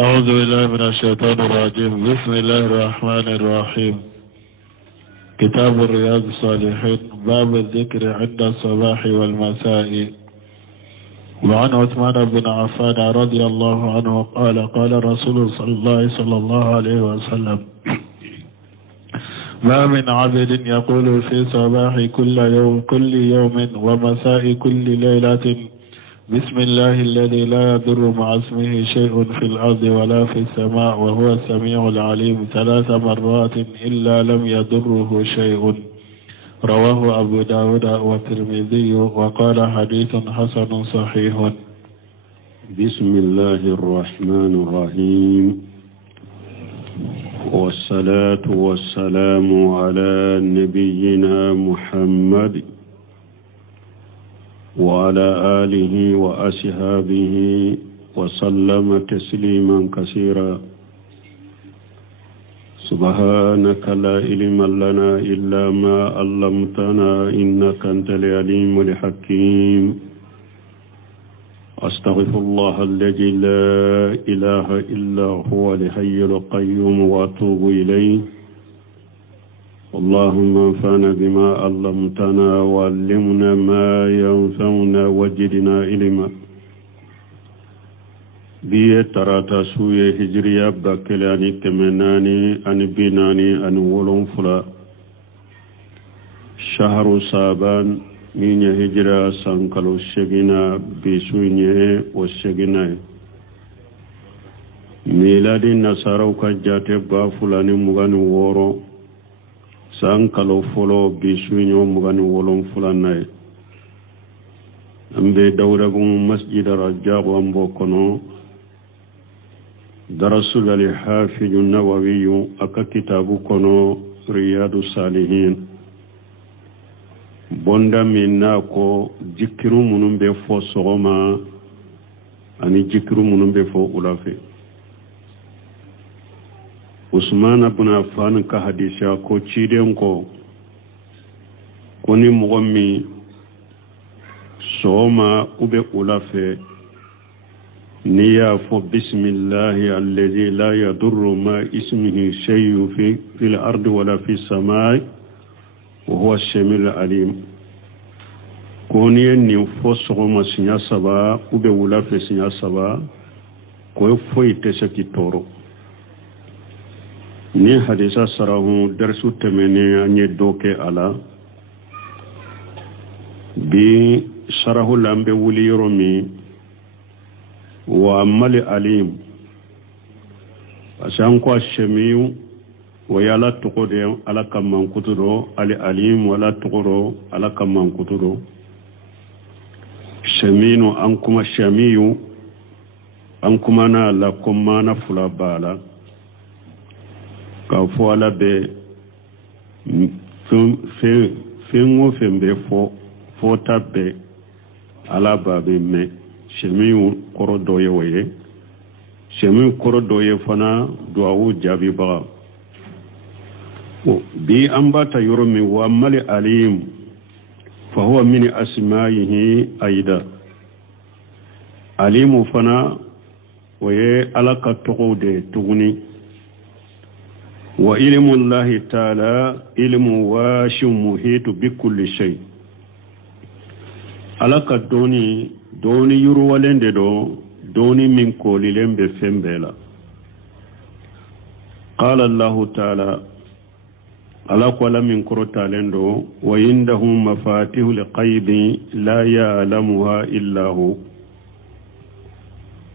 أعوذ بالله من الشيطان الرجيم. بسم الله الرحمن الرحيم. كتاب الرياض الصالحين، باب الذكر عند الصباح والمساء. وعن عثمان بن عفان رضي الله عنه قال قال رسول الله صلى الله عليه وسلم: ما من عبد يقول في صباح كل يوم ومساء كل ليلة: بسم الله الذي لا يضر مع اسمه شيء في الأرض ولا في السماء وهو السميع العليم 3 مرات إلا لم يضره شيء. رواه أبو داود والترمذي وقال حديث حسن صحيح. بسم الله الرحمن الرحيم، والصلاة والسلام على نبينا محمد وعلى آله وأصحابه وسلم تسليما كثيرا. سبحانك لا علم لنا إلا ما علمتنا إنك أنت العليم الحكيم. أستغفر الله الذي لا إله إلا هو الحي القيوم وأتوب إليه. اللهم انفعنا بما علمتنا وعلمنا ما ينفعنا وزدنا علما. بيه تراتا سوية هجرية باكلاني تمناني أن بناني أن ولون فلا شهر صابان من هجرة سانكالو الشغنا بسوينيه والشغنا ميلاد النصارى كجاتب بافلاني مغاني وورو sankalo folo bisuño mugani wolon fulanay ambe dawra gum masjid rajab ambo kono darasul al hafiz an-nawawi aka kitabu kono riyadu salihin bonda minna ko jikiru munum be fo sogoma ani jikiru munum be fo ulafe. Usman ibn Affan ka hadisa ko ciden ko koni mogomi soma ube ulafe niya fo bismillahi alladhi la yadurru ma ismihi shay'un fil ardi wala fis samai wa huwa ash-sami'ul alim. Koni ni fo soma sinya saba ube ulafe sinya saba ko fo itese kitoro ni hadisa sarahu darsu temene anye doke ala bi sarahu lambe wuli yoromi wa amali alim asan ko shemiu wa yala tukode ala kamman kuturo ali alim wala tukuro ala kamman kuturo sheminu an kuma shemiu an kuma na la kuma na fula bala ka fo ala be fengo fembe fo tabbe ala babe me shemi koro doye waye shemi koro doye fana duawu jabi ba bi ambata yoromi wa mali alim fa huwa min asma'ihi aida alimu fana waye alaka togode tuguni wa ilmu Allah ta'ala ilmu washi muhitu bi kulli shay. Alaka doni yuru walende do doni min kolilembe fembela. Qala Allah ta'ala alaka wala min kurotalendo wa indahu mafatihul qaybi la ya'lamuha illa hu.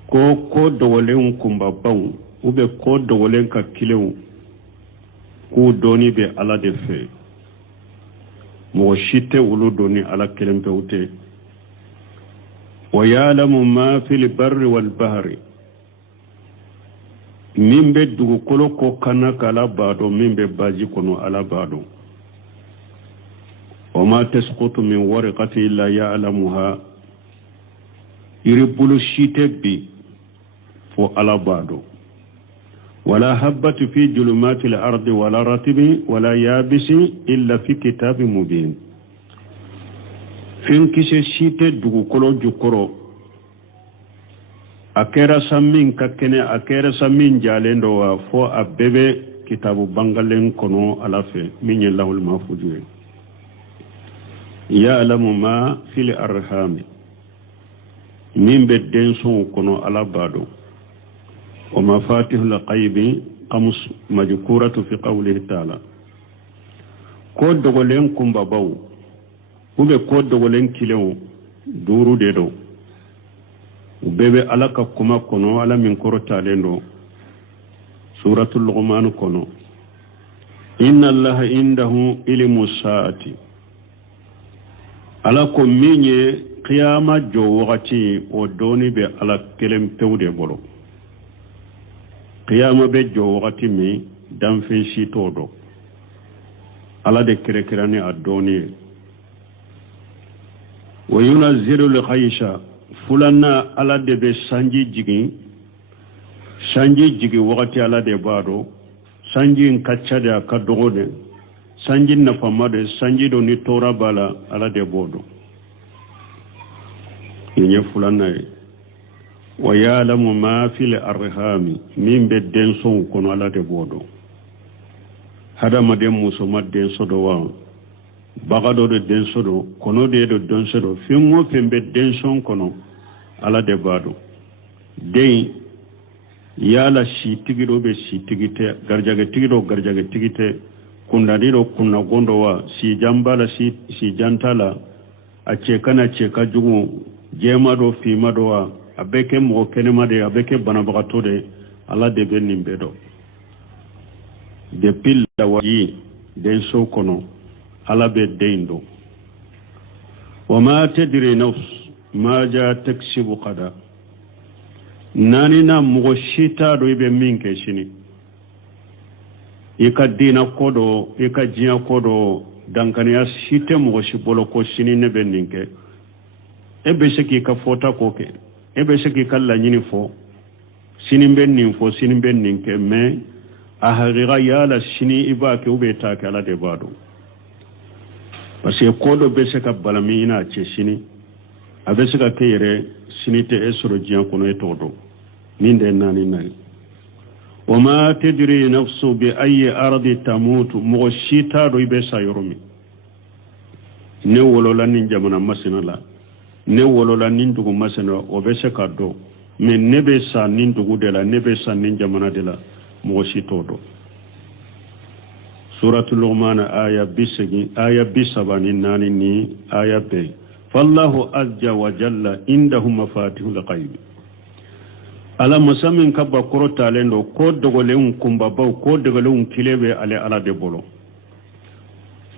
Ko dogolen kumbabaw ube ko dogolen ka kilew ku doni be ala de fe mo shite wulu doni ala kelempe ute wa ya'lamu ma fil barri wal bahri mimbe dugu kolo ko kana kala bado mimbe baji kono ala bado wa ma tasqutu min warqati illa ya'lamuha iribulu shite bi fo ala bado ولا حبة في ظلمات الأرض ولا رطب ولا يابس إلا في كتاب مبين. فين كيس شيت دوغو كولو جوكورو akera sammin kakkene akera sammin jalendo wa fo abebe kitabu bangalen kono alafe min yallahul mahfuz ya'lamu ma fil arham min bedden son kono ala bado wa mafatihul ghaibi qamus majkuratu fi qawlihi ta'ala ko dogolen kumba baw ube ko dogolen kilew duru de do bebe alaka kuma kono ala min korota lendo suratul luqman kono inna allaha indahu ilmu saati ala ko minye qiyama jo wakati o doni be ala kelem pewde bolo qiyama be jo wakati mi danfe shito do ala de kerekerani adoni wa yunazzilu al-khaysha fulanna ala de be sanji jigi wakati ala de bado sanji nkachade akadogode sanji nafamade sanji do ni tora bala ala de bodo yenye fulanna wa ya'lamu ma fil arhami min bedden son kono ala de bodo hada madem muso madden sodo wa bagado de den sodo kono de do don sodo fingo fembe den son kono ala de bado dey yala si tigido be si tigite garjage tigite kundadiro kunna gondo wa si jambala si jantala a cekana ceka jugu jemado fimado wa abeke mo kenemade abeke banabagato de ala de be nimbedo de pilla waji den so kono ala be deindo wa ma tadri nafs ma ja taksibu qada nani na mugo shita do ibe minke shini ika dina kodo ika jiya kodo dankaniya shite mugo shibolo ko shini ne beninke ebe sheki ka fota koke ebe sheki kala nyini fo shini beninke me a haqiqa yala shini iba ke ube ta kala de bado parce que kodo be sheka balami ina ce shini abe sheka kayere shini te esoro jiya kono etodo ninde nani wa ma tadri nafsu bi ayi ardi tamutu mo shita do ibe sayoromi ne wolola nin jamana masina la ne wolola nin dugu masina o be se kaddo me ne be sa nin dugu de la ne be sa nin jamana de la mo shitodo suratul luqman aya bisigi aya bisabani nani ni aya be fallahu azza wa jalla indahu mafatihul ghaib ala musammin kabba korota lendo ko dogolen kumba baw ko dogolen kilebe ale ala de bolo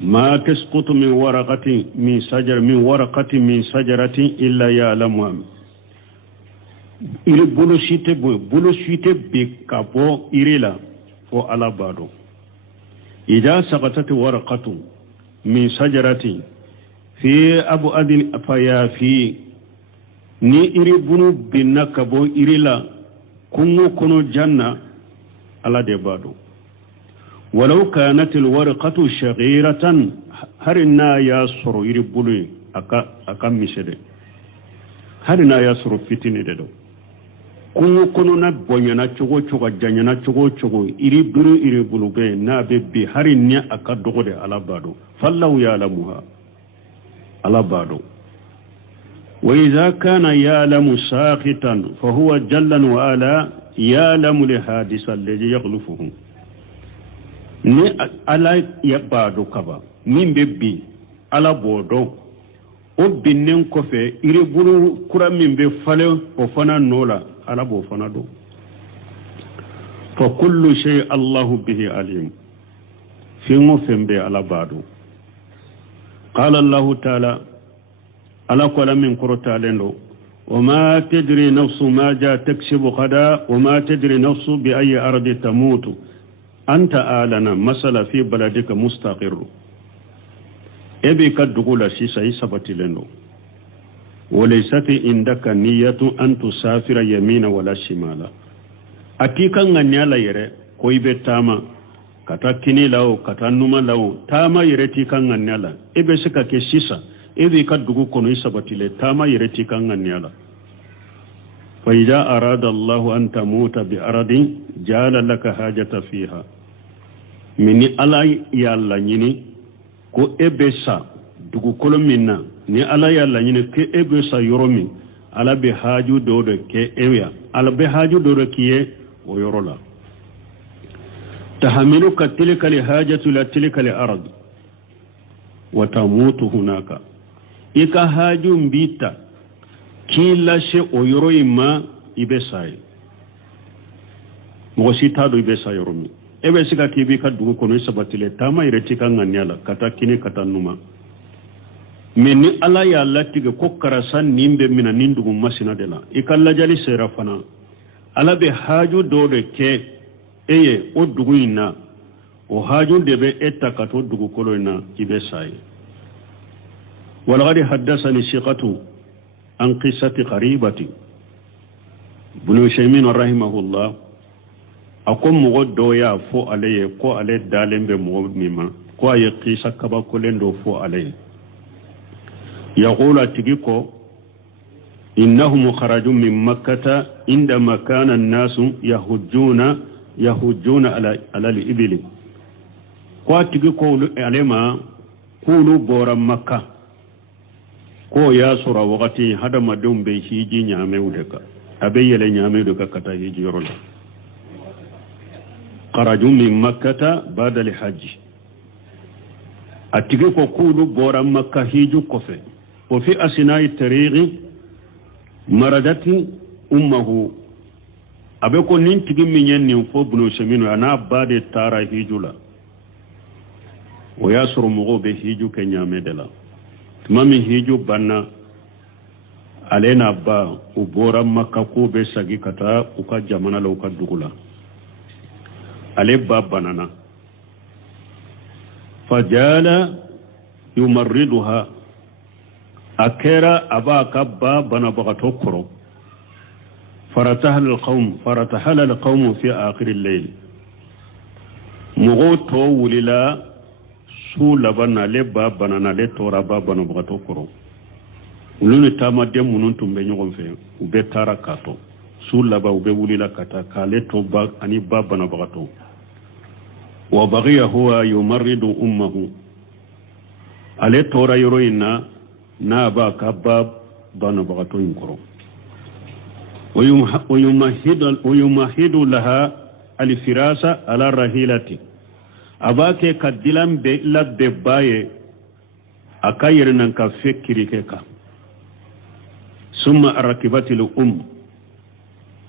ma tasqutu min waraqati min sajaratin illa ya'lamu il bulu shite be kabo irila fo ala bado ida saqatat waraqatu min sajaratin fi abu adil fayafi ni iri bunu binna kabo irila kungo kono janna ala de bado walau kanat alwarqatu shaghiratan harina yasru iri bulu aka misede harina yasru fitini de do kungo kono na bonyana chogo janyana chogo iri bulu be na be harinya aka dogode ala bado fallahu ya'lamuha ala bado وإذا كان يعلم ساقطا فهو جلا وعلا يعلم لحادث الذي يغلفه ni ala yabado kaba min bebbi ala bodo o binnen kofe iri bulu kura min be fale o fana nola ala bo fana do fa kullu shay Allahu bihi alim fingo fembe ala bado qala Allah ta'ala ala kola min korota lendo wama tadri nafsu ma ja taksibu qada wama tadri nafsu bi ayi ardi tamutu anta alana masala fi baladika mustaqir ebi kadugula sisa isabati lendo walaysati indaka niyatu an tusafira yamina wala shimala akika nganyala yere ko ibe tama kata kini lawo kata numa lawo tama yere ti kan nganyala ebe sika ke sisa ebi kadugu kono isabatile tama yereti kanganyala فإذا أراد الله أن تموت بأرض جعل لك حاجة فيها من ألا يالا نيني كو إبسا دوكو كل منا ni ala yalla nyine ke ebe sa yoromi ala be haju dodo ke eya ala be haju dodo kiye o yorola tahamiluka tilka li hajatu la tilka li arad wa tamutu hunaka ika haju mbita kila she o yoro ima ibe sai mo sita do ibe sa yoromi ebe sika tibi ka dugo kono sabatile tama ireti kan nganyala kata kini kata numa men ni ala ya latige ko karasan nimbe mina nindugo masina de la ikalla jali sera fana ala be haju dode ke eye o dugu ina o haju debe etta kato dugu kolo ina ibe sai walaqad haddathani shiqatu an qissati qaribati bunu shaymin rahimahullah akom mo do ya fo alaye ko ale dalembe mo mima ko ay qissa kaba ko lendo fo alaye يقول تجيكو إنهم خرجوا من مكة عندما كان الناس يهجون على الإبل كو تجيكو علما كولوا بورا مكة كو ياسر وقتي هذا ما دوم بيهيجي نعمه دكا أبي يلي نعمه دكا كتا هيجي رولا خرجوا من مكة بعد الحج أتجيكو كولوا بورا مكة هيجو كفي وفي أثناء الطريق مردت أمه أبيكو ننتقي من ينين فوبنو سمينو أنا بعد التارا هيجولا وياسر مغو بهيجو كنيا مدلا تمامي هيجو بنا علينا با وبورا مكاكو بساقي كتا وكا جامانا لو كدوغلا علي باب بنانا فجال يمردها أكيرا أباك أبا بنا بغتوكرو فرتحل القوم في آخر الليل مغوتو وللا سول بنا لبا بنا لتورا بنا بغتوكرو ولون تاما ديم منونتم بنيوغم في وبتارا كاتو سول لبا وبوللا كاتا كالتو با أني بنا بغتو وبغي هو يمرد أمه على تورا يروينا نابا كباب بنا بغتو ينكرو ويمهد لها الفراسة على الرهيلة أباك كدلان بلد باي أكايرنا كفكري كيكا ثم أركبت الأم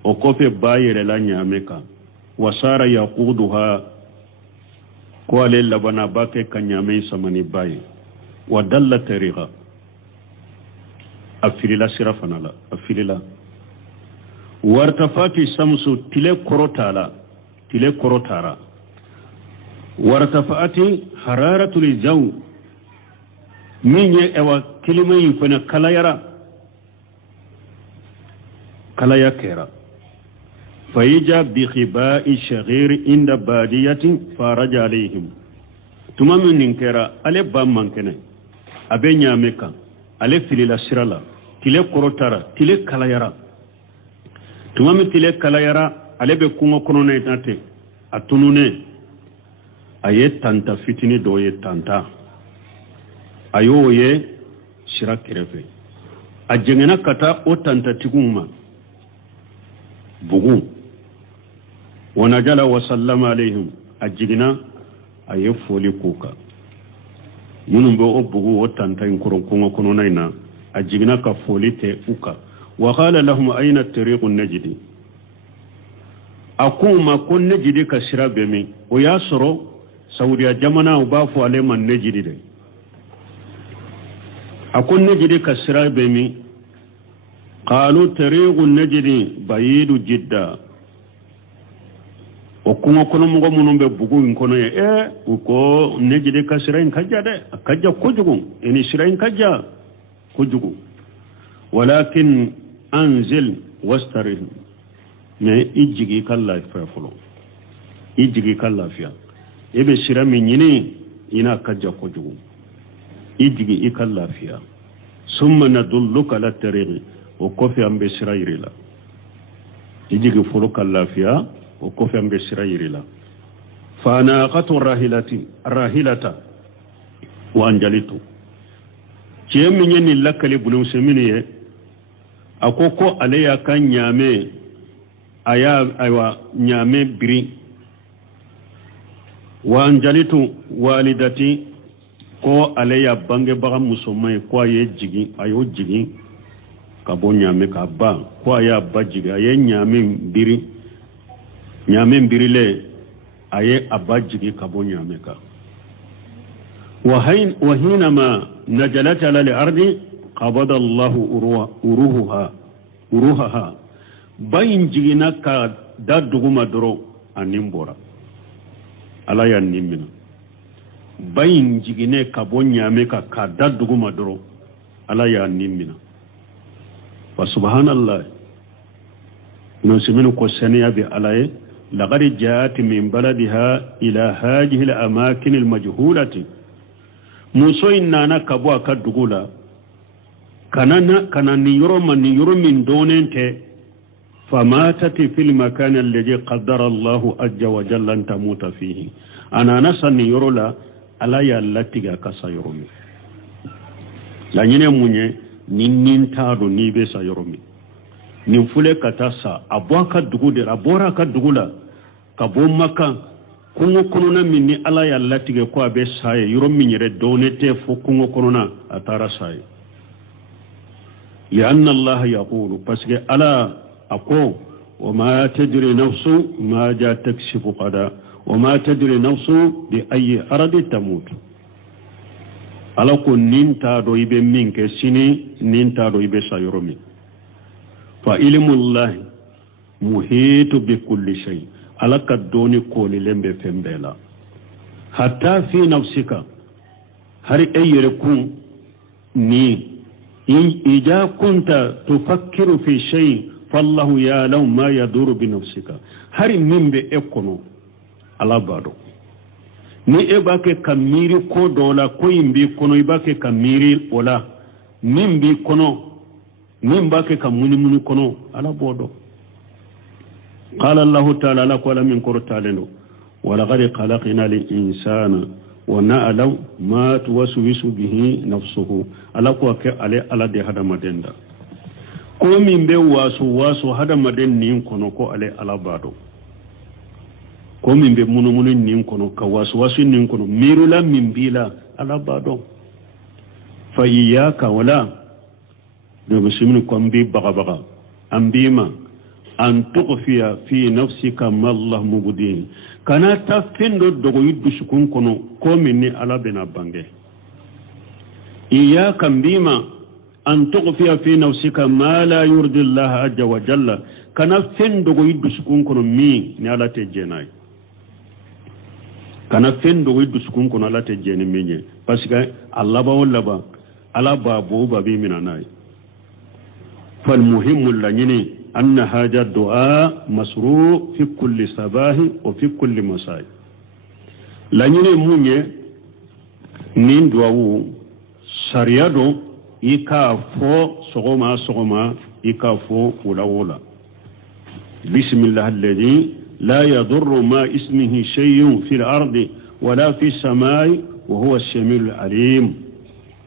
وكوفي باي للانيا ميكا وصار يقودها كوالي لبنا باكي كنيامي سماني باي ودل تريغا أفريلا سرفنا لا أفريلا وارتفعت الشمس تلي كروتارا وارتفعت حرارة الجو من يأوى كلمة يفنى كلايا كيرا فيجا بخباء شغير عند بادية فارج عليهم تمام ننكرا ألي بام كنه أبي نعمكا ألي فليلا سرلا تلي كروتارا تلي كلايا tumami tile kala yara ale be kungo kono ne tate atunune aye tanta fitini do ye tanta ayo ye shira kerefe ajengena kata o tanta tiguma bugu wanajala wa sallama alaihim ajigina aye foli kuka munumbe o bugu o tanta inkoro kungo kono naina ajigina ka foli te uka وقال لهم أين الطريق النجدي أقوم كن نجدي كسراب بمي وياسرو سوريا جمنا وبافو عليما النجدي دي أكون نجدي كسراب بمي قالوا طريق النجدي بعيد جدا وكما كنا مغمونون ببقوين كنا وكو نجدي كسرين كجا دي كجا كجوكم إني سرين كجا كجوكم ولكن أنزل واسترهم ما إجيكي كلا فيفلو إجيكي كلا فيها إبه سرامي يني إنا كجا كجو إجيكي كلا فيها ثم ندلك على الطريق وكفي عن بسرائيل يجي فلوك اللافيا وكوفي بسرائيل لا فناقة الراهلة وأنجلته كيف من يني لك لبنو سميني أكوكو عليا كان نيامي أيوا نيامي بري وأنجلته والدتي ko ale ya bange baga musomai ko aye jigi ayo jigi ka bo nyame ka ba ko aya ba jigi aye nyame mbiri le aye abba jigi ka bo nyame ka wa hina ma najalat ala al-ardi qabada Allah uruha bayin jigina ka daduguma doro animbora ala ya nimina bayin jigine ka bo nyame ka daduguma doro ala ya nimina wa subhanallah no siminu ko saniya bi alaye laqad jaat min baladiha ila hadhihi al-amakin al-majhulati muso inana ka bo ka dugula kana ni yoro min donente famatati fil makan alladhi qaddara Allah azza wa jalla an tamuta fihi ana nasani yoro la ala ya latiga kasa yoromi la nyine munye nin taado ni be sa yoromi nin fule katasa abwaka dugude abora ka dugula ka bo maka kungo konona minni ala ya latiga ko abe saye yoromi nyere donete fo kungo konona atara saye لأن الله يقول بس ألا أقول وما تدري نفس ما جاء تكسب غدا وما تدري نفس بأي أرض تموت ألا قل ننتا دويب منك سني ننتا دويب سيرمي فعلم الله محيط بكل شيء ألا كدوني قولي لنب فنبلا حتى في نفسك هل أي ركون ني إذا كنت تفكر في شيء فالله يعلم ما يدور بنفسك هل من بأكونو على بعضه ni ebake kamiri ko dola ko imbi kono ibake kamiri ola nimbi kono nimbake kamuni kono ala bodo qala allah ta'ala la qala min qurtalinu wa laqad khalaqna lil insana ونعلم ما توسوس به نفسه على كوك على دي هذا مدندا كومين بي واسو هذا مدن نين كونو كو على بادو كومين بي منو نين كونو كواسو نين كونو ميرولا من بيلا على بادو فإياك ولا نبسمن كوم بي بغا أمبيما أن تخفي في نفسك ما الله مبدين kana ta fendo dogo yiddu sukun kono ko minni ala bena bange iya kambima an tughfiya fi nafsika ma la yurdi Allah azza wa jalla kana fendo dogo yiddu sukun kono mi ni ala te jenay kana fendo dogo yiddu sukun kono ala te jeni minye parce que Allah ba wala ba ala ba bo ba bi minanay fal muhimmu lanyini أن هذا الدعاء مسروع في كل صباح وفي كل مساء لأنه مونye نين دعاء سريادو يكافو سغما يكافو ولا بسم الله الذي لا يضر ما اسمه شيء في الأرض ولا في السماء وهو السميع العليم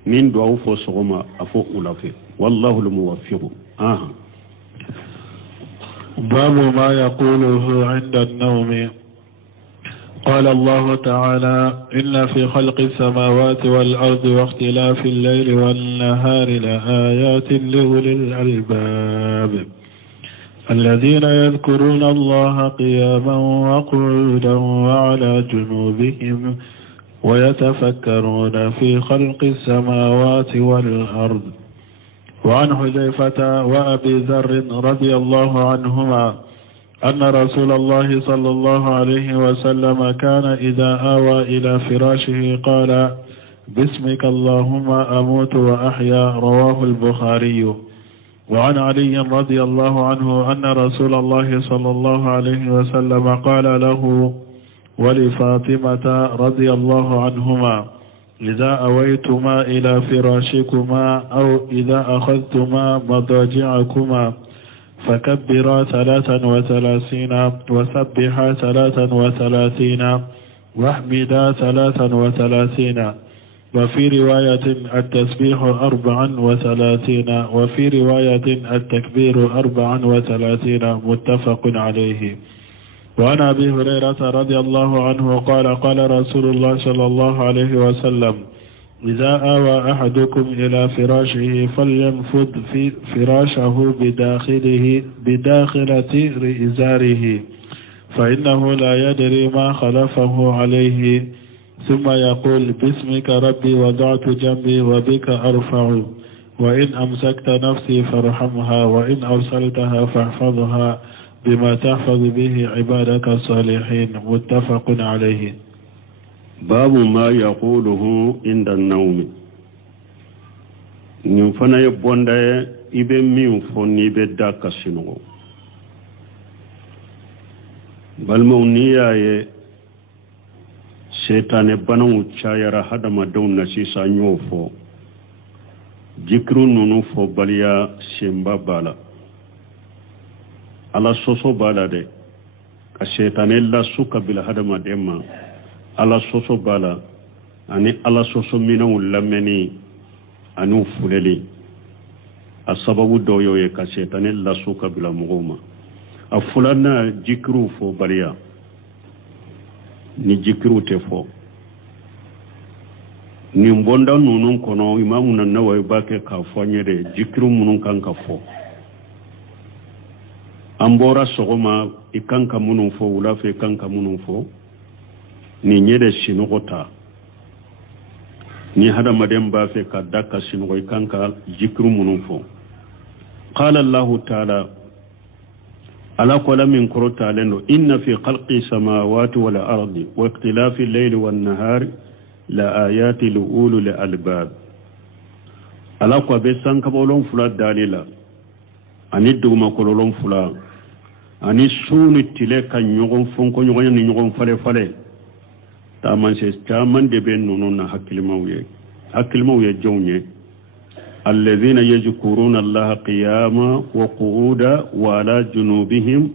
نين دعاء فو سغما أفو ولا في والله الموفق باب ما يقوله عند النوم قال الله تعالى إن في خلق السماوات والأرض واختلاف الليل والنهار لآيات لأولي الألباب الذين يذكرون الله قياما وقعودا وعلى جنوبهم ويتفكرون في خلق السماوات والأرض وعن حذيفة وأبي ذر رضي الله عنهما أن رسول الله صلى الله عليه وسلم كان إذا آوى إلى فراشه قال باسمك اللهم أموت وأحيا رواه البخاري وعن علي رضي الله عنه أن رسول الله صلى الله عليه وسلم قال له ولفاطمة رضي الله عنهما إذا أويتما إلى فراشكما أو إذا أخذتما مضاجعكما فكبرا 33 وسبحا 33 واحمدا 33. وفي رواية التسبيح 34 وفي رواية التكبير 34 متفق عليه. وعن أبي هريرة رضي الله عنه قال قال رسول الله صلى الله عليه وسلم إذا آوى أحدكم إلى فراشه فلينفض في فراشه بداخلة إزاره فإنه لا يدري ما خلفه عليه ثم يقول باسمك ربي وضعت جنبي وبك أرفع وإن أمسكت نفسي فارحمها وإن أرسلتها فاحفظها بما تحفظ به عبادك الصالحين متفق عليه. باب ما يقوله عند النوم. نفنا يبوندا ibe min fo ni be da kasino balmo niya ye setane banu chayara hadama dawna sisa nyofo jikru nunu fo baliya semba bala ala soso bala de ka setane la suka bil hadama demma ala soso bala ani ala soso minu lameni anu fuleli asababu doyo ye ka setane la suka bil mugoma afulana jikru fo baliya ni jikru te fo ni mbonda nunun kono imamu na nawa bake ka fonyere jikru munun kan ka fo ambora sogoma ikanka munun fo ulafe kanka munun fo ni nyede sinogota ni hada madem ba fe ka daka sinogo ikanka jikru munun fo qala allah ta'ala ala qala min qurta lano inna fi khalqi samawati wal ardi wa ikhtilafi al-layli wan nahari la ayati li ulul albab ala ko be sanka bolon fula dalila ani duma kololon fula ani sunu tile kan nyogon fonko nyogon ni nyogon fale fale taman se taman de ben nonon na hakilmawye jonye alladhina yadhkuruna allaha qiyama wa qu'uda wa ala junubihim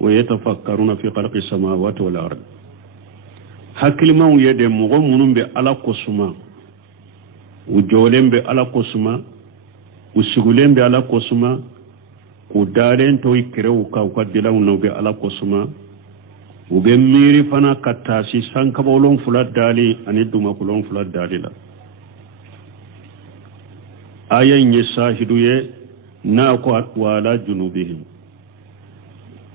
wa yatafakkaruna fi khalqis samawati wal ardi hakilmaw yede mogo munum be ala kosuma u jolembe ala kosuma u sigulembe ala kosuma ku daren to ikrew ka dilaw no be ala kosuma u be miri fana katasi sankabolon fulat dali ani duma kulon fulat dali la ayan yesahidu ye na ko atwala junubihim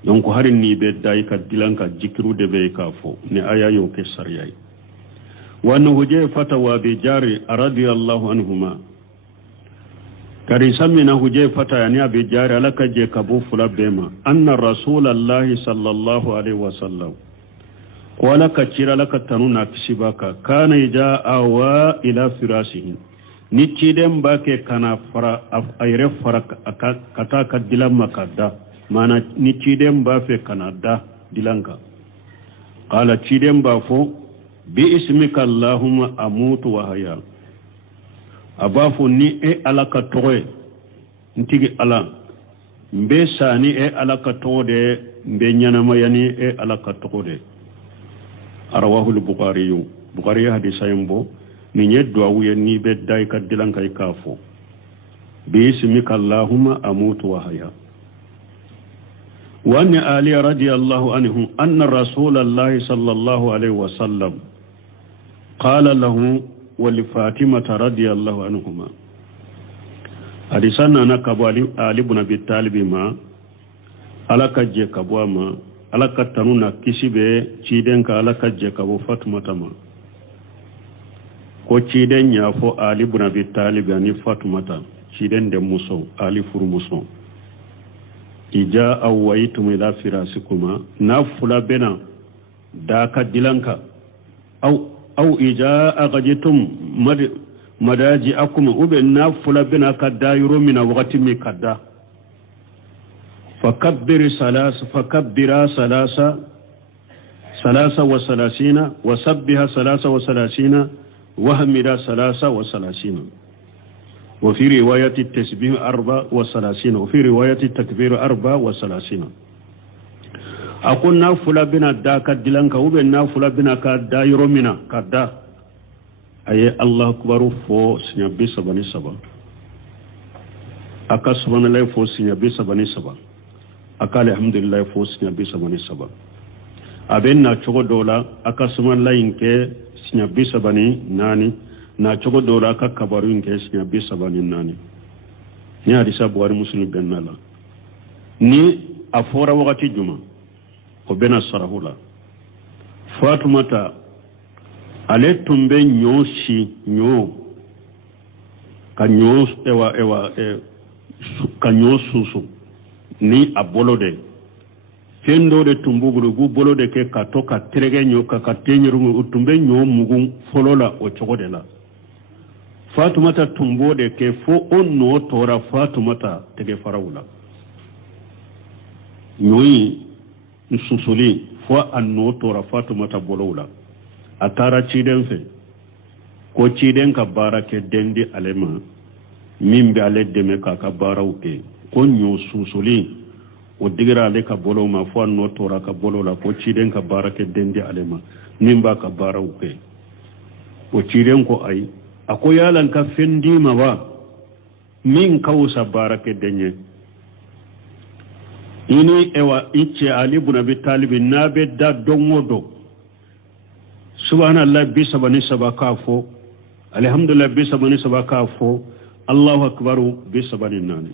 donc harin ni be day ka dilanka jikru de be ka fo ni aya yo ke sariyai wa nuhuje fatawa bi jari radiyallahu anhuma kari samina huje fata yani abi jari alaka je kabu fula bema anna rasulullahi sallallahu alaihi wasallam wala ka kira laka tanuna kisibaka kana ija wa ila firasihi ni kidem bake kana fara ayre fara kata ka dilamma kadda mana ni cidem ba fe kanada dilanka qala cidem ba fo bi ismika allahumma amutu wa haya abafu ni e alaka toye ntigi ala mbe sani e alaka tode mbe nyana mayani e alaka tode arawahu al-bukhari hadisa yimbo ni nyeddo awuye ni be dai ka dilanka ikafo bi ismika allahumma amutu wa haya. وأن آلي رضي الله عنه أن رسول الله صلى الله عليه وسلم قال له ولفاطمة رضي الله عنهما حديثنا نكبو علي بن أبي طالب ما على كجي كبوا ما على كتنونا كسبه تشيدن على كجي كبو فاطمة ما ko تشيدن يافو علي بن أبي طالب يعني فاطمة تشيدن دم موسو علي فور موسو ija awaitum ila firasikuma na fula bena da ka dilanka au ija agajitum madaji akum ube na fula bena ka dayuro mina wakati mi kadda fakabbira salasa wa salasina wasabbiha salasa wa salasina wahmida salasa wa salasina وفي رواية التسبيح 34 وفي رواية التكبير 34 أقول نافلا بنا دا كدلان كوبن نافلا بنا كدا يرومنا كدا أي الله أكبر فو سنبي سباني سبا أكا سبحان الله فو سنبي سباني سبا أكا الحمد لله فو سنبي سباني سبا أبين ناتشوكو دولا أكا سبحان الله إنكي سنبي سباني ناني ناتشوكو دولا أكا كبارو إنكي سنبي سباني ناني ni hadisa buhari muslim bennala ni afora wakati juma ko bena sarahula fatumata ale tumbe nyoshi nyo kanyo ewa kanyo susu ni abolode fendo de tumbuguru gu bolode ke katoka terege nyo kakatenyeru utumbe nyo mugun folola o chogodela fatumata tumbode ke fo onno tora fatumata tege farawula nyoi nsusuli fo anno tora fatumata bolowula atara ciden fe ko ciden ka bara ke dendi alema mimbe ale deme ka bara uke ko nyo susuli o digira ale ka bolowma fo anno tora ka bolowla ko ciden ka bara ke dendi alema mimba ka bara uke o ciden ko ay ako yalan ka fendi ma ba min kawsa barake denye ini ewa ice ali ibn abi talib nabe da dongodo subhanallah bi sabani sabaka fo alhamdulillah bi sabani sabaka fo allahu akbar bi sabani nani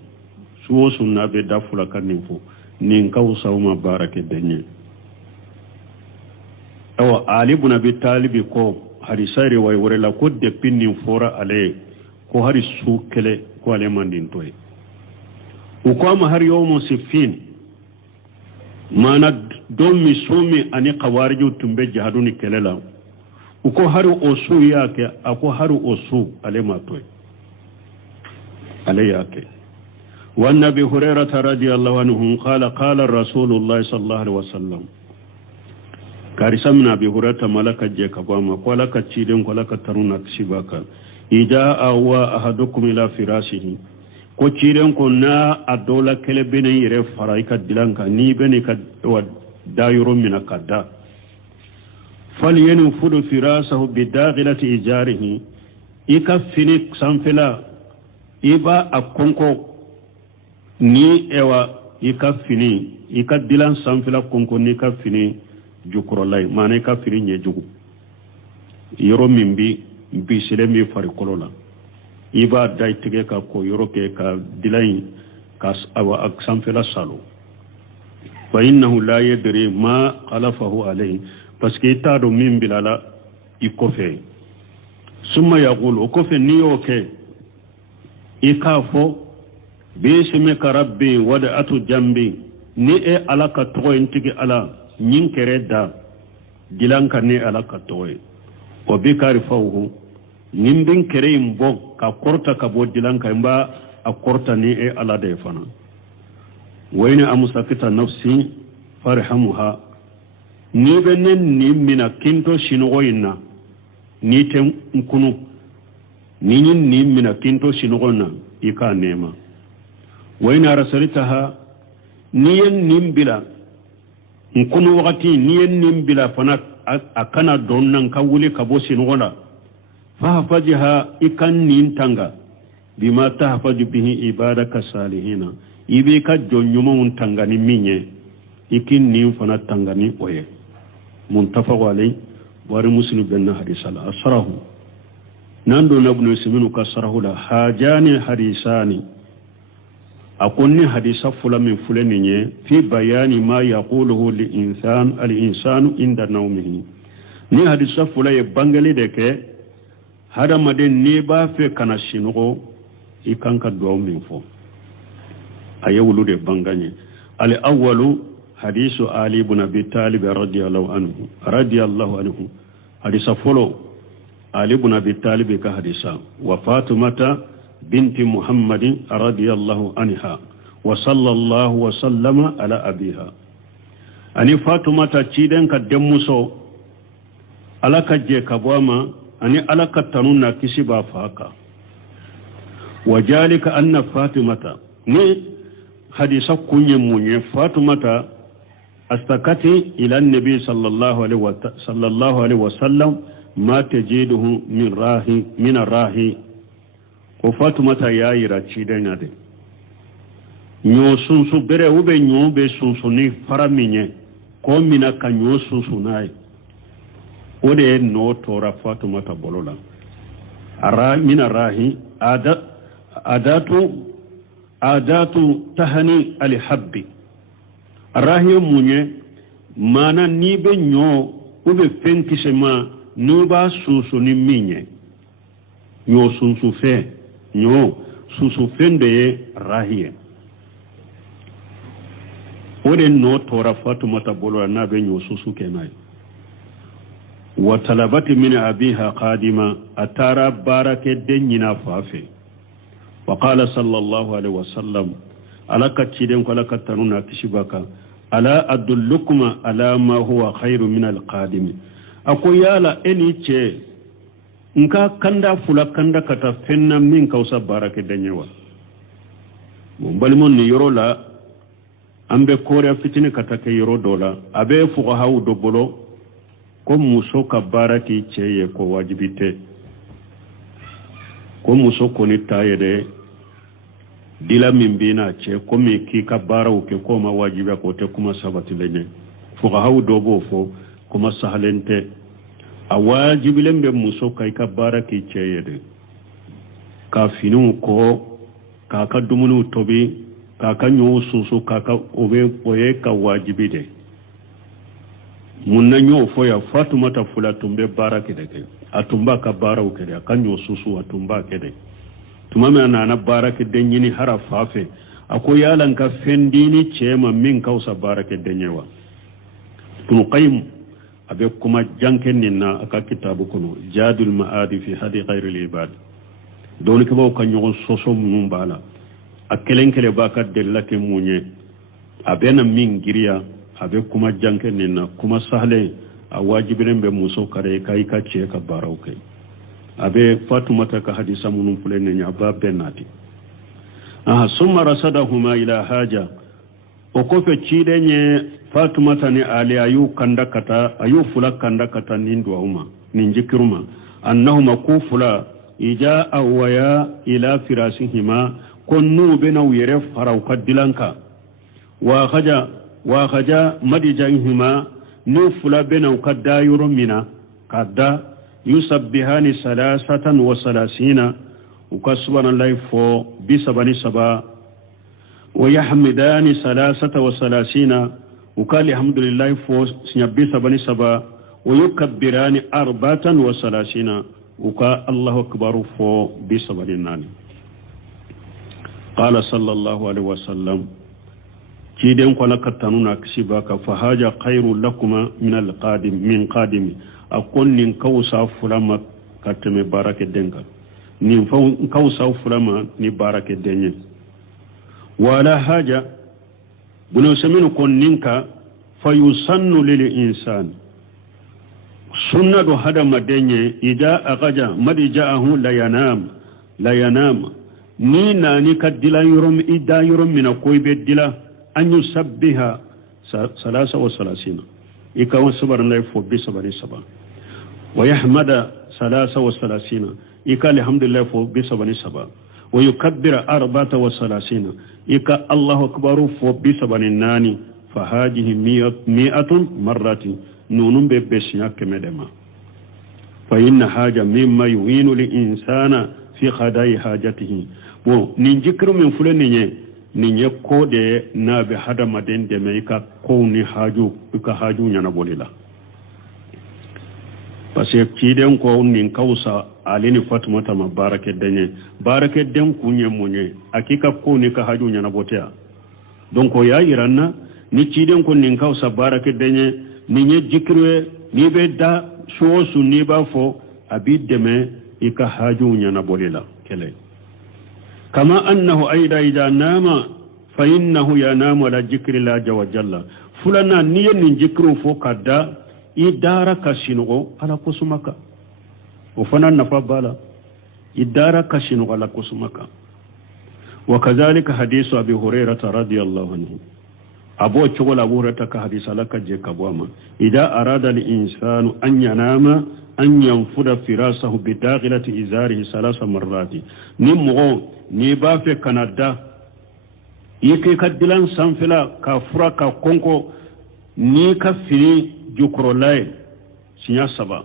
suwo sunna be da fula kanin fo nin kawsa ma barake denye ewa ali ibn abi talib ko harisari way worela ko de pinnin fora ale ko hari su kele ko ale mandin toy o ko ma har yawmo sifin mana don mi sumi ani qawariju tumbe jihaduni kelela o ko hari osu yake ako hari osu ale ma toy ale yake wa nabi hurairah radiyallahu anhu qala qala rasulullah sallallahu alaihi wasallam karisa min abi hurata malaka je kabama ko laka ciden ko laka taruna shibaka ida awa ahadukum ila firashihi ko ciden ko na adola kele bene yere faraika dilanka ni bene ka wa dayuro min akada falyenu fudu firasahu bidaghilati ijarihi ika fini sanfela iba akonko ni ewa ika fini ika dilan sanfela konko ni ka fini jukurolay mané ka firi nye jugu yoro mimbi bisile mi fari kolola iba day tige ka ko yoro ke ka dilay kas awa ak samfela salo fa innahu la yadri ma khalafahu alayhi parce que ta do mimbi lala ikofe summa yaqul okofe niyo ke ikafo bismika rabbi wada'atu jambi ni e alaka to entigi ala nyin kere da dilanka ne alaka toye o bi kari fawhu nin bin kere imbo ka korta ka bo dilanka imba a korta ne e ala da fana wayna amusafita nafsi farhamuha ni benen ni mina kinto shinogoyina ni tem kunu ni ni mina kinto shinogona ika nema wayna rasalitaha niyen nimbila nkunu wakati niyen nimbila fana akana donnan ka wuli ka bo singola fa hafajiha ikan nintanga bima tahfaju bihi ibadaka salihina ibe ka jonyuma untanga ni minye ikin nin fana tangani oye muntafaqu alay wari muslim bin hadisal asrahu nando nabnu siminu ka sarahu la hajani hadisani أكون حديث فلا من فلان في بيان ما يقوله الإنسان عند نومه ni hadisa fula ye bangale de ke hada maden ne ba fe kana shinugo ikanka do min fo ayewulu de banganye al awwalu hadisu ali ibn abi talib radiyallahu anhu hadisa folo ali ibn abi talib ka hadisa wa fatimata بنت محمد رضي الله عنها وصلى الله وسلم على أبيها أني فاطمة تشيدن كدموسو على كجي كبواما أني على كتنونا كسبا فاكا وذلك أن فاطمة ني حديث كوني موني فاطمة استكت إلى النبي صلى الله عليه وسلم ما تجده من الراهي وفاطمة يا إيرا تشيدنا دي nyo sunsu bere ube nyo be sunsu ni faraminye ko mina ka nyo sunsu nai ode no tora Fatumata bolola ara mina rahi adatu tahani alhabbi arahi munye mana ni be nyo ube fenkisema nuba sunsu ni minye nyo sunsu fe nyo sunsu fende rahiye ode no tora Fatumata bolola na be nyo susu kenai wa talabati min abiha qadima atara barake denyina fafe wa qala sallallahu alaihi wasallam alaka ciden ko alaka tanuna tishibaka ala adullukuma ala ma huwa khairu min alqadim ako yala eni ce nka kanda fula kanda kata fenna min kausa barake denyewa balmon ni yorola ambe kore fitini katake yoro dola abe fuqaha do bolo ko muso ka baraki ceye ko wajibite ko muso ko ni tayede dila min bina ce ko mi ki ka baraw ke ko ma wajibe ko te kuma sabati lenye fuqaha do bo fo kuma sahalente a wajibilen be muso kai ka baraki ceyede ka finu ko ka ka dumunu tobi kaka nyo susu kaka obe oye ka wajibide munna nyo foya Fatumata fula tumbe barake deke atumba ka baraw kede ka nyo susu atumba kede tumame na barake denyini harafafe ako yalan ka fendini chema min kausa barake denyewa tunqaym abe kuma janken ninna aka kitabu kuno jadul maadi fi hadi ghairil ibad don ke bo ka nyo soso mun bala akelenkele baka delake munye abena min giriya abe kuma janke nina kuma sahle a wajibiren be muso kare kai ka ce ka barau kai abe Fatumata ka hadisa munun fulene nya ba benati summa rasadahuma ila haja o ko fe cidenye Fatumata ni ali ayu kandakata ayu fula kandakata nindu huma ninjikiruma annahuma kufula ija awaya ila firasihima konnu bena wire farau kadilanka wa khaja madijanhima nufula bena kadda yurmina kadda yusabbihani salasatan wa salasina ukasbana laifo bisabani saba wa yahmidani salasata wa salasina ukali alhamdulillah fo bisabani saba wa yukabbirani arbatan wa salasina uka Allahu akbar fo bisabani nani قال صلى الله عليه وسلم كيدن كنا كتنونا كسباك فهاجا خير لكما من القادم من قادم أكون نكوسا فلما كتم بارك الدنك نكوسا فلما نبارك الدنيا ولا حاجة بنسمين كون ننكا فيسن للإنسان سنة هذا مدنيا إذا أغجا مد جاءه لا ينام ni na ni kadila yurum ida yurum mina koybe dila an yusabbiha salasa wa salasina ikaw subhanallahi fo bi sabari saba wa yahmada salasa wa salasina ika alhamdulillah fo bi sabari saba wa yukabbira arbata wa salasina ika Allahu akbar fo bi sabari nani fa hadhihi mi'atun marrati nunum be besnya kemedema fa inna haja mimma yu'inu li insana fi khadai hajatihi wo ninjikru min fulani ninye kode na be hada maden de me ka ko ni haju ka haju nyana bolila parce que den ko nin kausa alini Fatumata ma barake den kunye munye akika ko ni ka haju nyana botea donc ya iranna ni ciden ko nin kausa barake denye ninye jikru ni be da so ni ba fo abideme ika haju nyana bolila kele كما أنه أيضا إذا نام فإنه ينام على ذكر الله عز وجل فلنا نين ذكر فوق دا إدارة كشنو على قسمك وفنا نفبالا إدارة كشنو على قسمك وكذلك حديث أبي هريرة رضي الله عنه أبو تشغل أبو هريرة كحديث لك جيكابواما إذا أراد الإنسان أن ينام أن ينفض فراسه بداخلة إزاره 3 مرات نمو نيبا في كندا يكي كدلان سنفلا كفرا كونكو نيكا فيني جوكرولاي سنيا سبا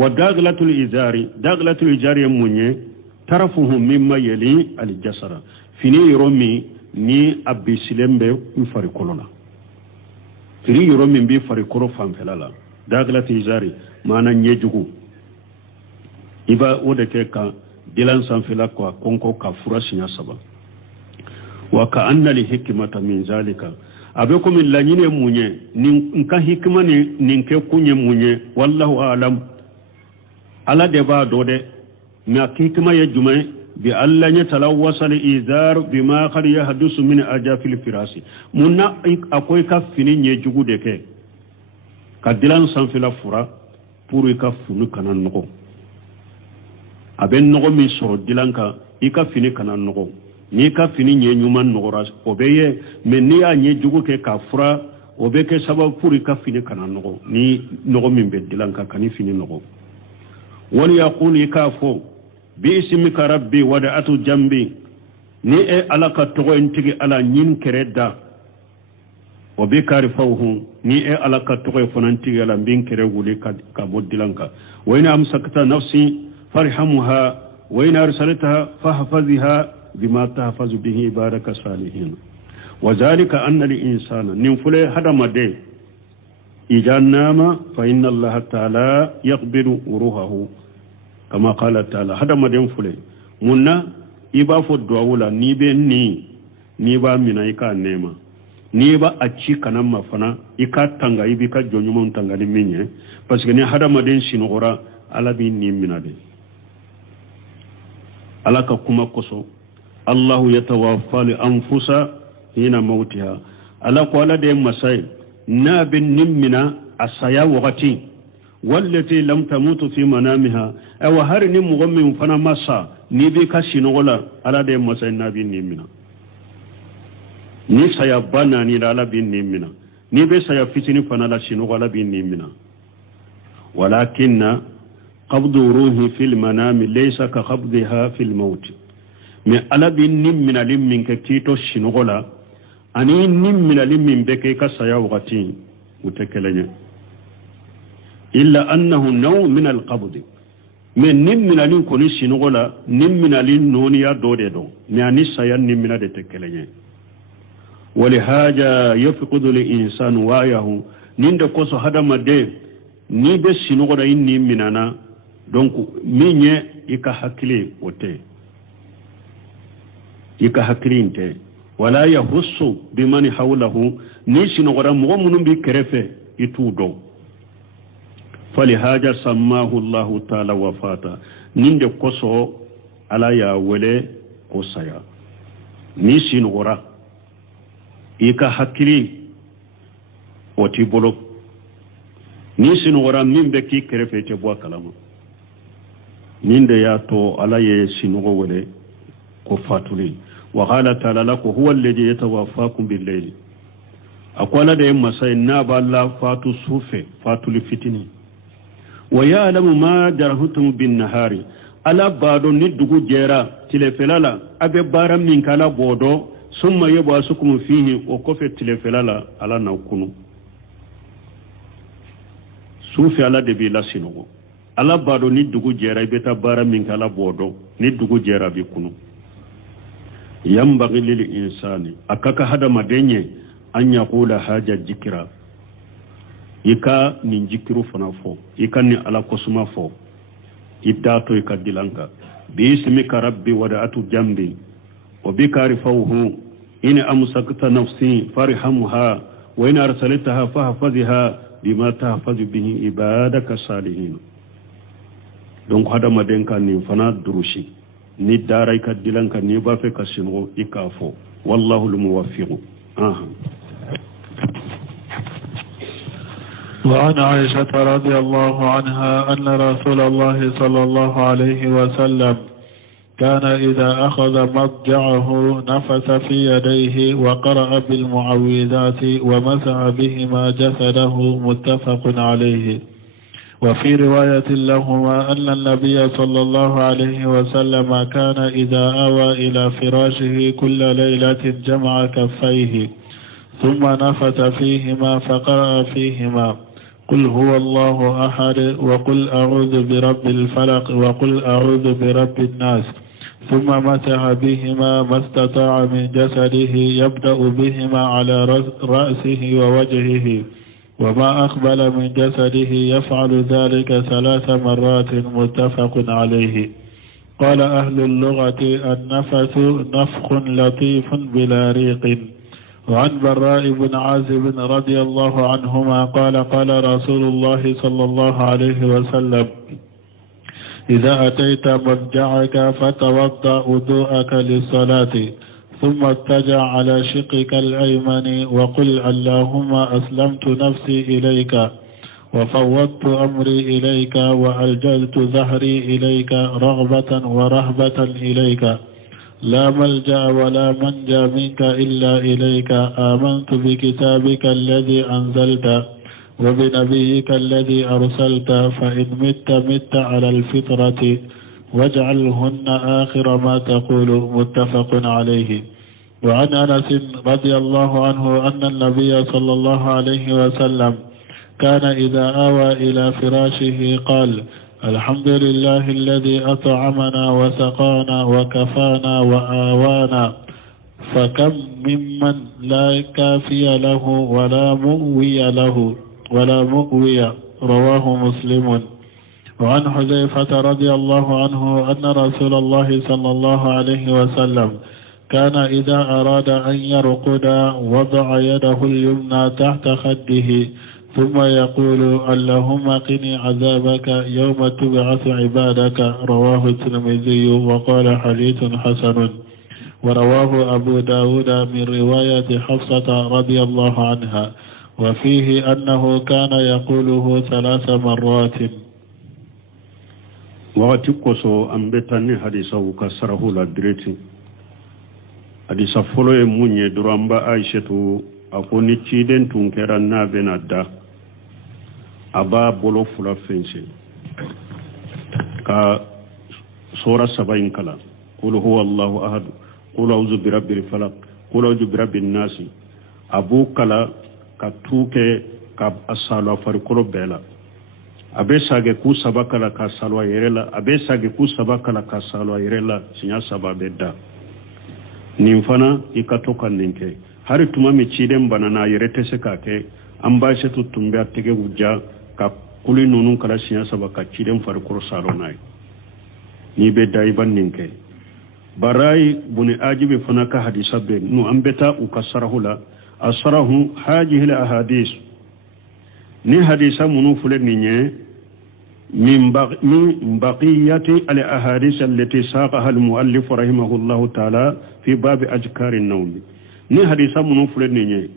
وداخلة الإزار داخلة الإزار يموني طرفه مما يلي الجسر فيني يرومي ni abbi silembe ufari kolona firi yoro min bi fari koro fanfelala dagla tijari mana nyejugu iba wode ke ka dilan sanfela kwa konko ka furasinya saba wa ka anna li hikmata min zalika abe ko min lanyine munye nin ka hikma ni nin ke kunye munye wallahu alam ala de ba dode na hikma ya jumai bi alla yatalawwasa al-izar bima qad yahdusu min ajafil firasi munna akoy ka fini nyejugu de ke ka dilan sanfela fura pour ka funu kanan nogo aben nogo mi soro dilan ka ika fini kanan nogo ni ka fini nyenyuman nogoras obeye men ni ya nyejugu ke ka fura obeke sabab pour ka fini kanan nogo ni nogo min be dilan ka kani fini nogo wali yaqul ikafo باسمك ربي ودعت جنبي ني على كتوغو انتغي على نين كردا وبكار فوه ني على كتوغو فنانتغي على بين كرغولي كابود دلانكا وين امسكت نفسي فرحمها وين ارسلتها فحفظها بما تحفظ به بارك صالحين وذلك ان الانسان نفله هدم دي اذا نام فان الله تعالى يقبل روحه كما قال تعالى هذا ما دين منا إبا فدواولا نيبا نيبا منا إكا نيما نيبا أتشي كنما فنا إكا تنغا إبكا جونيومون تنغا دي ميني بسكني هذا ما دين سنغورا على بين نيمنا دي على كما كسو الله يتوفى لأنفس هنا موتها على قوالا دي مساي ناب نيمنا أسايا وغتي والتي لم تموت في منامها او هرني مغمم فنا مسا نيبي كاشينولا على دي مسا نبي نيمنا ني سيابانا ني لا بي نيمنا نيبي سيفتني فنا لا شينولا بي نيمنا ولكن قبض روحي في المنام ليس كقبضها في الموت من على بي نيمنا لمن كتيتو شينولا اني نيمنا لمن بكي كسيا وغتي وتكلني إلا أنه نوع من القبض من نمنا لين كوني سينوغولا نمنا لين نونيا دودي دو يعني سيان نمنا دي تكلني ولهذا يفقد الإنسان وايه نين دو كوسو هذا مدي ني بي سينوغولا ين نمنا نا دونك ميني إكا حكلي وتي إكا حكلي انتي ولا يحس بمن حوله ني سينوغولا مغمون بي كرفة يتو دو فلهذا سماه الله تعالى وفاتا نين دي كوسو على يا ولي كوسايا نيسين غورا إيكا حكري وتي بولوك نيسين غورا مين بكي كرفة تبوا كلاما نين دي ياتو على يسين غولي كفاتولي وقال تعالى لك هو الذي يتوفاكم بالليل أقول دي مساي نابا الله فاتو سوفي فاتو لفتني ويعلم ما جرحتم بالنهار على بعض ندغو جيرا تلفلالا ابي بارم من كلا بودو ثم يبعثكم فيه وقف تلفلالا على نوكونو سوفي على دبي لا سينو على بعض ندغو جيرا بيتا بارم من كلا بودو ندغو جيرا بيكونو ينبغي للإنسان أكاكا هذا مديني أن يقول حاجة ذكرى ika ni jikiru fana fo ika ni ala kosuma fo idato ika dilanka bismika rabbi wada'atu jambi wa bika rifawhu in amsakta nafsi farhamha wa in arsaltaha fahfazha bima tahfazu bihi ibadaka salihin donc hada madenka ni fana durushi ni dara ika dilanka ni ba fe kasimo ika fo wallahu almuwaffiq وعن عائشة رضي الله عنها أن رسول الله صلى الله عليه وسلم كان إذا أخذ مضجعه نفث في يديه وقرأ بالمعوذات ومسح بهما جسده متفق عليه. وفي رواية لهما أن النبي صلى الله عليه وسلم كان إذا آوى إلى فراشه كل ليلة جمع كفيه ثم نفث فيهما فقرأ فيهما قل هو الله أحد وقل أعوذ برب الفلق وقل أعوذ برب الناس، ثم مسح بهما ما استطاع من جسده يبدأ بهما على رأسه ووجهه، وما أقبل من جسده يفعل ذلك 3 مرات متفق عليه. قال أهل اللغة النفث نفخ لطيف بلا ريق. وعن براء بن عازب رضي الله عنهما قال قال رسول الله صلى الله عليه وسلم إذا أتيت مضجعك فتوضأ وضوءك للصلاة ثم اتجع على شقك الأيمن وقل اللهم أسلمت نفسي إليك وفوضت أمري إليك وألجأت ظهري إليك رغبة ورهبة إليك، لا ملجأ ولا منجى منك إلا إليك، آمنت بكتابك الذي أنزلت وبنبيك الذي أرسلت، فإن مت على الفطرة واجعلهن آخر ما تقول متفق عليه. وعن أنس رضي الله عنه أن النبي صلى الله عليه وسلم كان إذا آوى إلى فراشه قال الحمد لله الذي أطعمنا وسقانا وكفانا وآوانا، فكم ممن لا كافي له ولا مؤوي رواه مسلم. وعن حذيفة رضي الله عنه أن رسول الله صلى الله عليه وسلم كان إذا أراد أن يرقد وضع يده اليمنى تحت خده ثم يقول اللهم قني عذابك يوم تبعث عبادك، رواه الترمذي وقال حديث حسن. ورواه أبو داود من رواية حفصة رضي الله عنها وفيه أنه كان يقوله 3 مرات. وقت قصو أنبتني حديثه كسره لدريتي حديث فلو مني درامبا عائشة أقول تشيدن تنكر النابن الدا أبا بلو فلا فنسي ka sura 70 kala qul huwa Allahu ahad qul a'udhu bi rabbil falaq qul a'udhu bi rabbin nas abu kala ka tuke ka asalo far ko bela abe sage ku sabakala ka salo yerela abe sage ku sabakala ka salo yerela sinya sababe da nin fana ikato kan ninke hari tuma mi ciden banana yerete se ka ke an ba shi tutumbe atege wujja ka kuli nunun kala sinya sabaka ciden far ko salo nai ni be dai ban ninke barai buni ajibe fana ka hadisa be no ambeta u kasarahula asrahu hajihi al ahadith ni hadisa munu fule ninye min baqiyati al ahadith allati saqaha al muallif rahimahullahu ta'ala fi bab ajkar an-nawm ni hadisa munu fule ninye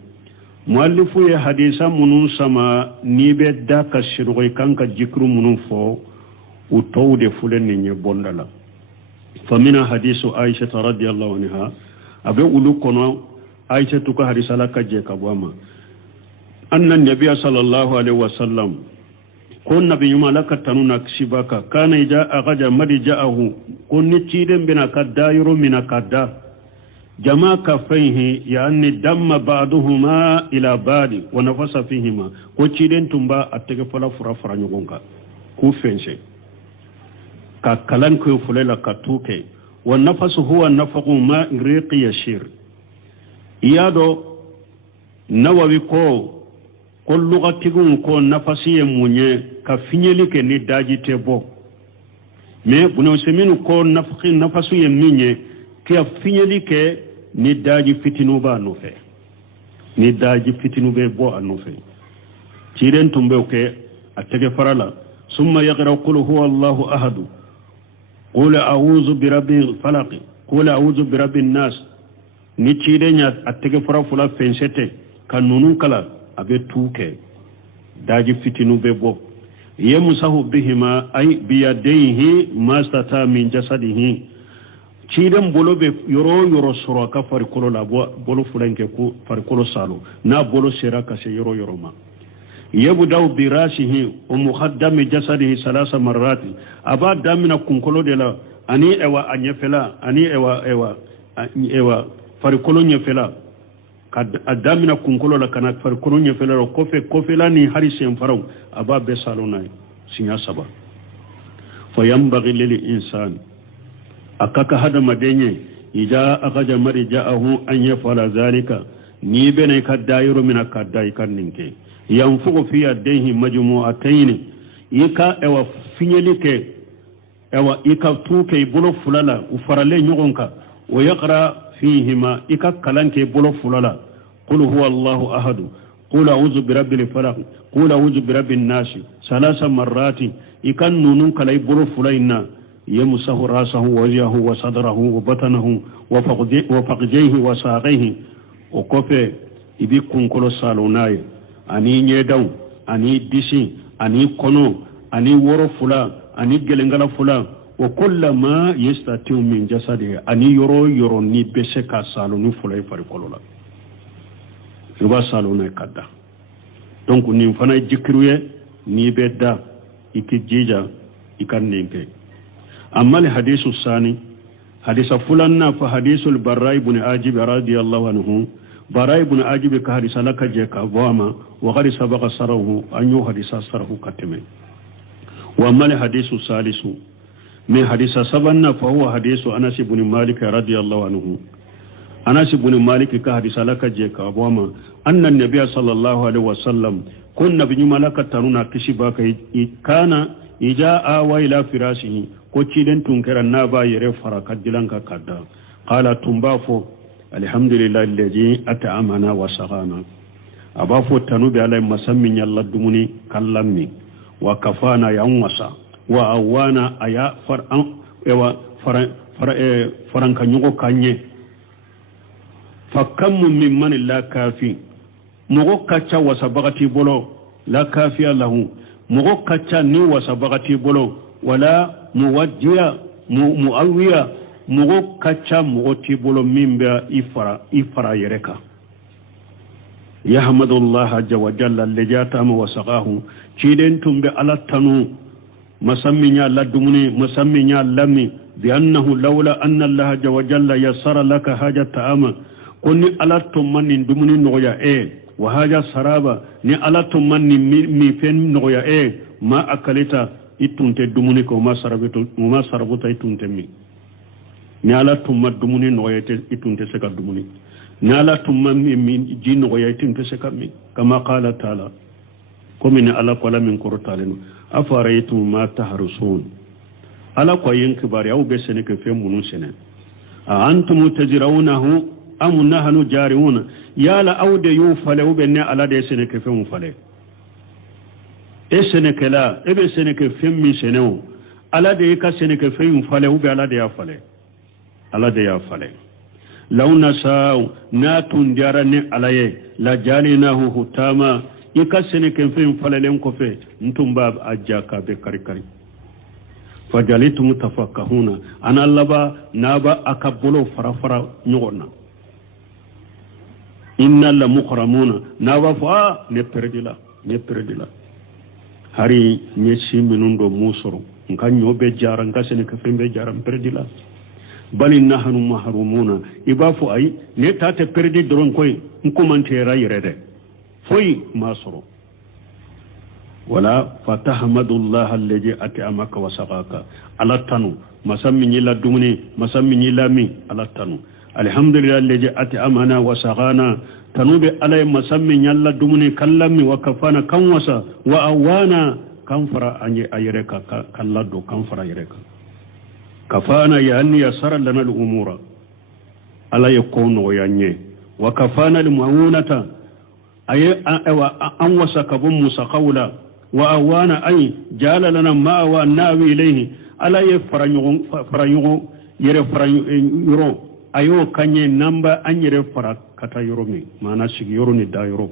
muallifu ya hadisa munu sama ni be da ka shirgoy kanka jikru munu fo u tawde fule ninye bondala famina hadisu aisha radhiyallahu anha abe ulu kono aisha tuka hadisa la kaje kabwama anna nabiyya sallallahu alaihi wasallam kun nabiyyu malaka tanuna kshibaka kana ija agaja madijaahu kunni tiden bina kadayru min kadda jama kafaihi yani damma ba'duhuma ila badi wa nafasa fihima ko tiden tumba atege fala fura nyugonga ku fense ka kalan ko fulela ka tuke wa nafasu huwa nafaqu ma riqi yashir iyado nawawi ko lugatigun ko nafasi munye ka finyeli ke ni daji tebo me buno seminu ko nafasu ye minye ke finyeli ke ni daji fitinu ba no fe ni daji fitinu be bo anofe tiren tumbe ke atege farala summa yaqra qul huwa Allahu ahad qul a'udhu bi rabbil falaq qul a'udhu bi rabbin nas ni cidenya atege fara fula fensete kanunun kala abe tuke daji fitinu be bo yemusahu bihima ay biyadayhi mastata min jasadihi ciden bolo be yoro soro ka farikolo la bolo fulanke ko farikolo salo na bolo sera ka se yoro ma yabdaw bi rasihi wa muqaddami jasadihi salasa marrati aba damina kunkolo de la ani ewa anyefela ani ewa farikolo nyefela kad adamina kunkolo la kana farikolo nyefela kofela ni harisen faraw aba be salona sinya saba fa yambaghi lil insan akaka hada madenye ida akaja marja'ahu an yafala zalika ni bene kadayiro min akadai kanninke yanfuqu fi yadayhi majmu'atayn ika ewa finyelike ewa ika tuke bulo fulala ufarale nyogonka wa yaqra fihima ika kalanke bulo fulala qul huwa Allahu ahad qul a'udhu bi rabbil falaq qul a'udhu bi rabbin nas salasa marrati ikan nunun kalay bulo fulaina yamsahu rasahu wa wajhahu wa sadrahu wa batnahu wa faqjayhi wa saqayhi o kofe ibi kunkolo salonay ani nyedaw ani disi ani kono ani woro fula ani gelengala fula wa kullama yastatiu min jasadihi ani yoro ni bese ka salonu fulay farikolo la yuba salona kadda donc ni fana jikruye ni bedda ikijija ikanninke amma li hadithu sani hadisa fulanna fa hadithul barra ibn ajib radiyallahu anhu barra ibn ajib ka hadisa laka je ka wama wa qad sabaqa sarahu anyu hadisa sarahu katime wa amma li hadithu salisu من حديث سبنا فهو حديث أنس بن مالك رضي الله عنه أنس بن مالك كحديث لك جيك أبوما أن النبي صلى الله عليه وسلم كنا بني ملكة تنونا كشباك كان إجاء وإلى فراشه كوشيدن تنكر النابا يرفر كدلنك كدا قال تنبافو الحمد لله الذي أتعمنا وسغانا أبافو تنوبي على مسمين يلا الدموني كلمني وكفانا يومسا wa awana aya faranka nyugo kanye fakam mimman la kafi mugo kacha wasabagati bolo la kafi lahu mugo kacha ni wasabagati bolo wala muwajjiya muawiya mugo kacha mugo tibolo mimba ifara yereka yahmadullah azza wa jalla alladhi wasaqahu chiden tumbe alatanu مسمينا لدمني مسمينا لمي بأنه لولا أن الله عز وجل يسر لك حاجة تأمى كوني ألتم من دمني نغيا وحاجة سرابا ني ألتم من ميفين نغيا ما أكلتا إتنت دمني وما سربت إتنت مي ني ألتم من دمني نغيا إتنت سكا دمني ني ألتم من جين نغيا إتنت سكا مي كما قال تعالى كمين ألا قول من قرطالين أفرأيتم ما تحرسون ألا قوين كباري أو بسنك في منوسنا أنتم تزرعونه أم نحن جارون يا لا أود يوفل أو بني ألا دي سنك في مفل سنك لا إبه سنك في مسنو ألا دي كسنك في مفل أو بألا دي أفل ألا دي أفل لو نساو ناتون جارني عليه لجالناه هتاما ikasene ken fen falalen ko fe ntumba ajaka be kari fajalitu mutafakkahuna ana laba naba akabulo farafara nyogona inna la muqramuna naba fa ne perdila hari nyesi minundo musoro nkanyo be jara ngasene ke fen be jara perdila bali nahnu mahrumuna ibafu ay ne tate perdi doron koy nkumante rayirede foy masoro wala fatahmadullah alladhi at'amaka wa saqaka alatanu masammi la dumuni masammi la mi alatanu alhamdulillah alladhi at'amana wa saqana tanube alay masammi la dumuni kallami wa kafana kanwasa wa awana kanfara anye ayreka kallado kanfara ayreka kafana yani yasara lana al-umura ala yakunu yanye wa kafana al-mu'unata أي أن وسكبهم مسقولا وأوانا أي جعل لنا ما ناوي إليه ألا يفرنيو يرو أيو كني نمبا أن يرفر كتا يرومي ما نسيك يروني دا يرو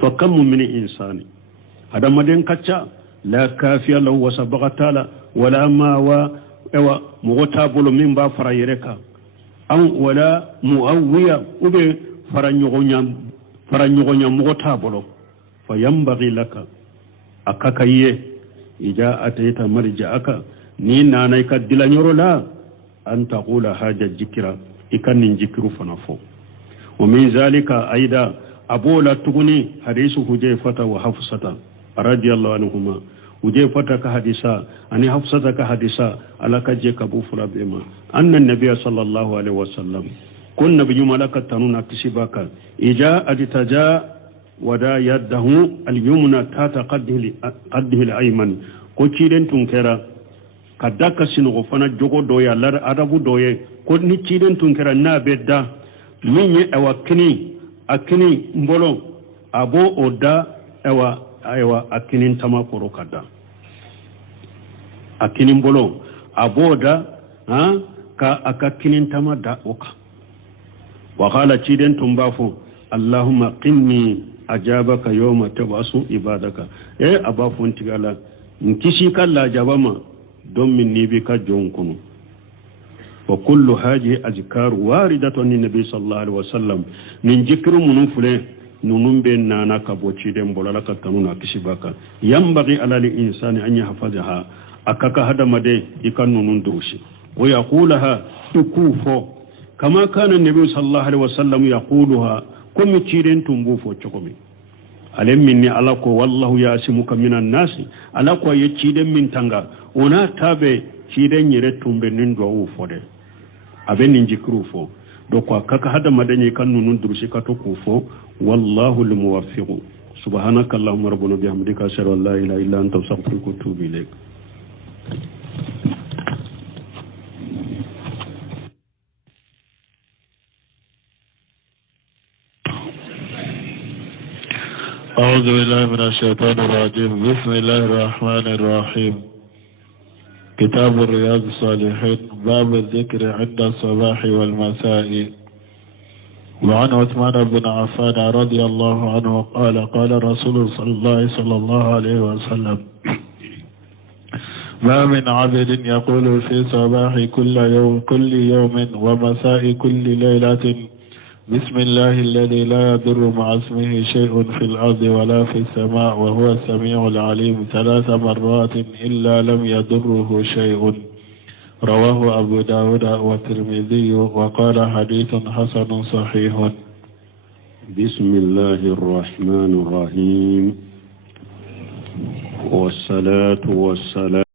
فكم من إنسان هذا مدين كتا لا كافي له وسبغ تعالى ولا ما ewa mogota bolo min ba fara yereka an wala muawiya ube fara nyogonya mogota bolo fa yambaghi laka akakaye ija ataita marja'aka ni nanay ka dilanyoro la an taqula haja jikra ikan jikru fanafo wa min zalika aida abola tuguni hadisu hujayfata wa hafsata radiyallahu anhuma hujayfata ka hadisa ani hafsata ka hadisa ala ka je kabu fura bema anna nabiyya sallallahu alaihi wasallam kunna bi malaka tanuna kisibaka ija aditaja wada yadahu al-yumna tata qaddihi al-ayman ko ciden tunkera kadaka sinu fana jogo doya lar arabu doye ko ni ciden tunkera na bedda minye awakini akini mbolo abo oda ewa akinin tama koro kada akini mbolo aboda ka akakinin tama da oka wakala ciden tumbafo Allahumma qinni ajabaka yawma tabasu ibadaka abafun tigala nkishi kala jabama don min nibi ka jonkunu wa kullu hadhihi azkar waridatun min nabi sallallahu alaihi wasallam min jikru munun fule nunun be nana ka boci den bolala ka kanuna kishibaka yambagi ala li insani an yahfazaha akaka hada made ikan nunun dushi wa yaqulaha tukufo kama kana nabi sallallahu alaihi wasallam yaquluha kum ciden tumbu fo chokomi alem minni alako wallahu yasimuka minan nasi alako ye ciden min tanga ona tabe ciden yire tumbe nin do wu fode abenin jikru fo do ko kaka hada madani kan nunun durshi ka to ku fo wallahu almuwaffiq subhanaka allahumma rabbuna bihamdika ashhadu an la ilaha illa anta astaghfiruka wa atubu ilaik أعوذ بالله من الشيطان الرجيم بسم الله الرحمن الرحيم كتاب الرياض الصالحين باب الذكر عند الصباح والمساء وعن عثمان بن عفان رضي الله عنه قال قال رسول الله صلى الله عليه وسلم ما من عبد يقول في صباح كل يوم ومساء كل ليلة بسم الله الذي لا يضر مع اسمه شيء في الأرض ولا في السماء وهو السميع العليم 3 مرات إلا لم يضره شيء رواه أبو داود والترمذي وقال حديث حسن صحيح. بسم الله الرحمن الرحيم والصلاة والسلام